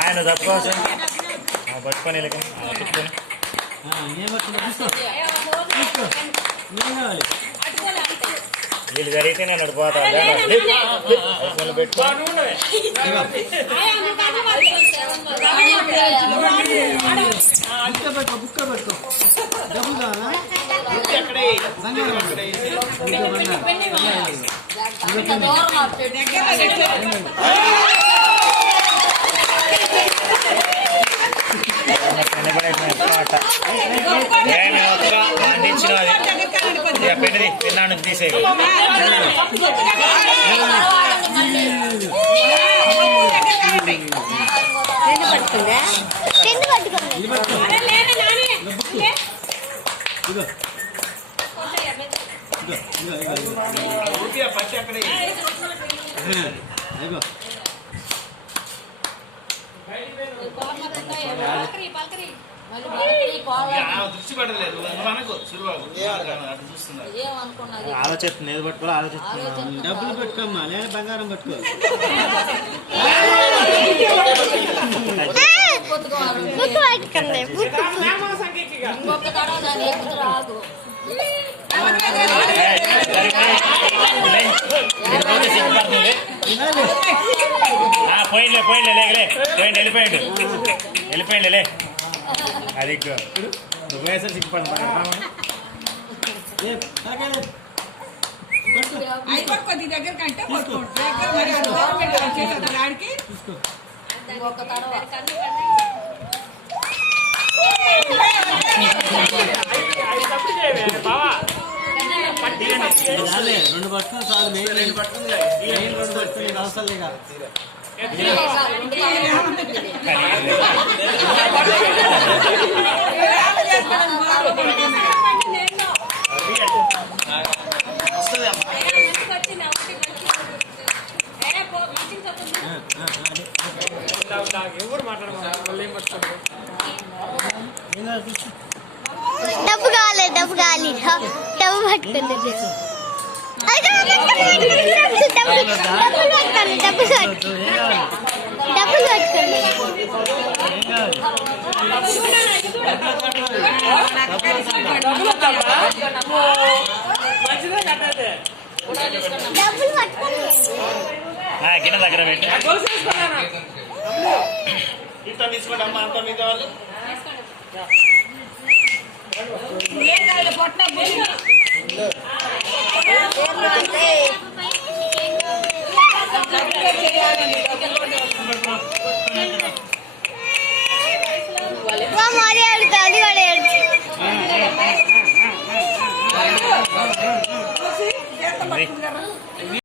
ఆయన తప్పుకోవచ్చు పట్టుకొని వీళ్ళు జరిగితే నేను నడిపోతా పెట్టుకో బుక్క పెట్టుకో డబ్బులు కావాలా అందించిన పెన్నది పెన్నాడు తీసే ఆలోచిస్తుంది ఏది పట్టుకోవాలి ఆలోచిస్తుంది డబ్బులు పెట్టుకోమ్మా నేను బంగారం పట్టుకో పోయిండే పోయిండే లేకలే పోయిండి వెళ్ళిపోయిండి అది నువ్వు వేసరి సిగ్గుపడి దగ్గర కంటే రెండు పట్టుకుని చాలు మెయిన్ రెండు పట్టుకుని అవసరం లేక డబ్బు కావాలి డబ్బు కావాలి డబ్బు పట్టుకుంది డబ్బులు గిన్నె దగ్గర పెట్టి తీసుకోండి అమ్మా అంతా మిగతా వాళ్ళు అది కూడా